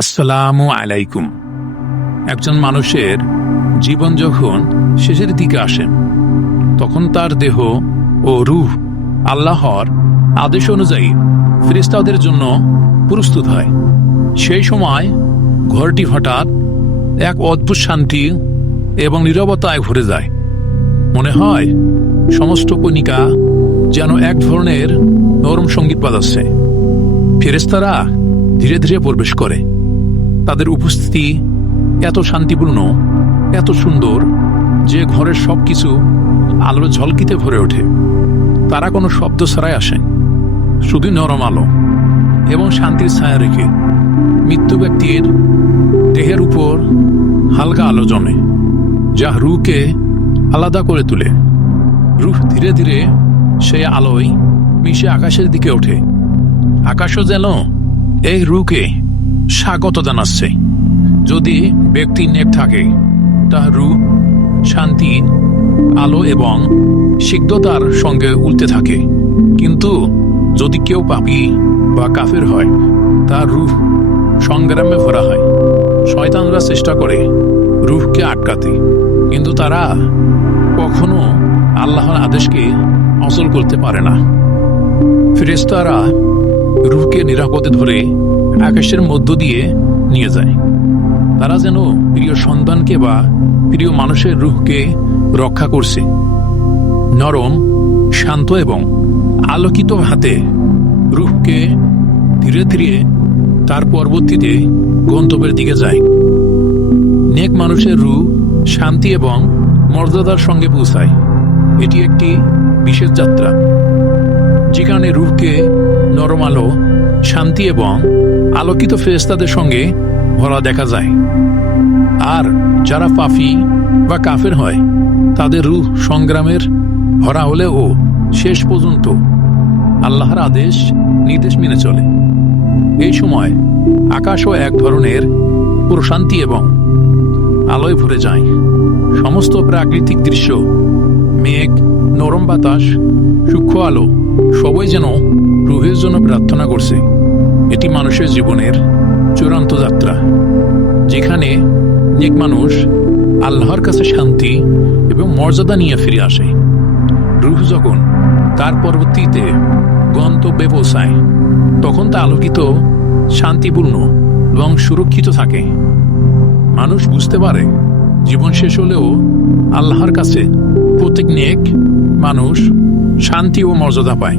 আসসালামু আলাইকুম। একজন মানুষের জীবন যখন শেষের দিকে আসে, তখন তার দেহ ও রুহ আল্লাহর আদেশ অনুযায়ী ফেরেশতাদের জন্য প্রস্তুত হয়। সেই সময় ঘরটি হঠাৎ এক অদ্ভুত শান্তি এবং নীরবতায় ভরে যায়। মনে হয় সমস্ত কণিকা যেন এক ধরনের নরম সংগীত বাজাচ্ছে। ফেরেস্তারা ধীরে ধীরে প্রবেশ করে। তাদের উপস্থিতি এত শান্তিপূর্ণ, এত সুন্দর যে ঘরের সবকিছু আলোর ঝলকিতে ভরে ওঠে। তারা কোনো শব্দ ছাড়াই আসে শুধু নরম আলো এবং শান্তির ছায়া রেখে মৃত্যু ব্যক্তির দেহের উপর হালকা আলো জমে, যা রুকে আলাদা করে তোলে। রুহ ধীরে ধীরে সেই আলোয় মিশে আকাশের দিকে ওঠে। আকাশও যেন এই রুকে স্বাগত জানাচ্ছে। যদি ব্যক্তি নেক থাকে তা রু শান্তি, আলো এবং সিদ্ধতার সঙ্গে উল্টে থাকে। কিন্তু যদি কেউ পাপি বা কাফের হয়, তার রুহ সংগ্রামে ভরা হয়। শয়তানরা চেষ্টা করে রুহকে আটকাতে, কিন্তু তারা কখনো আল্লাহর আদেশকে অচল করতে পারে না। ফেরেস্তারা রুহকে নিরাপদে ধরে আকাশের মধ্য দিয়ে নিয়ে যায়। তারা যেন প্রিয় সন্তানকে বা প্রিয় মানুষের রুহকে রক্ষা করছে। নরম, শান্ত এবং আলোকিত হাতে রুহকে ধীরে ধীরে তার পরবর্তীতে গন্তব্যের দিকে যায়। নেক মানুষের রূপ শান্তি এবং মর্যাদার সঙ্গে পৌঁছায়। এটি একটি বিশেষ যাত্রা। যেখানে রূহকে নরম আলো, শান্তি এবং আলোকিত ফেরেস্তাদের সঙ্গে ভরা দেখা যায়। আর যারা পাফি বা কাফের হয়, তাদের রূহ সংগ্রামের ভরা হলেও শেষ পর্যন্ত আল্লাহর আদেশ, নির্দেশ মেনে চলে। এই সময় আকাশও এক ধরনের প্রশান্তি এবং আলোয় ভরে যায়। সমস্ত প্রাকৃতিক দৃশ্য, মেঘ নরম বাতাস, সূক্ষ্ম আলো, সবাই যেন রুহের জন্য প্রার্থনা করছে। এটি মানুষের জীবনের চূড়ান্ত যাত্রা, যেখানে নেক মানুষ আল্লাহর কাছে শান্তি এবং মর্যাদা নিয়ে ফিরে আসে। রুহ যখন তার পরবর্তীতে গন্তব্যে পৌঁছায়, তখন তা আলোকিত, শান্তিপূর্ণ এবং সুরক্ষিত থাকে। মানুষ বুঝতে পারে, জীবন শেষ হলেও আল্লাহর কাছে প্রত্যেক নেক মানুষ শান্তি ও মর্যাদা পায়।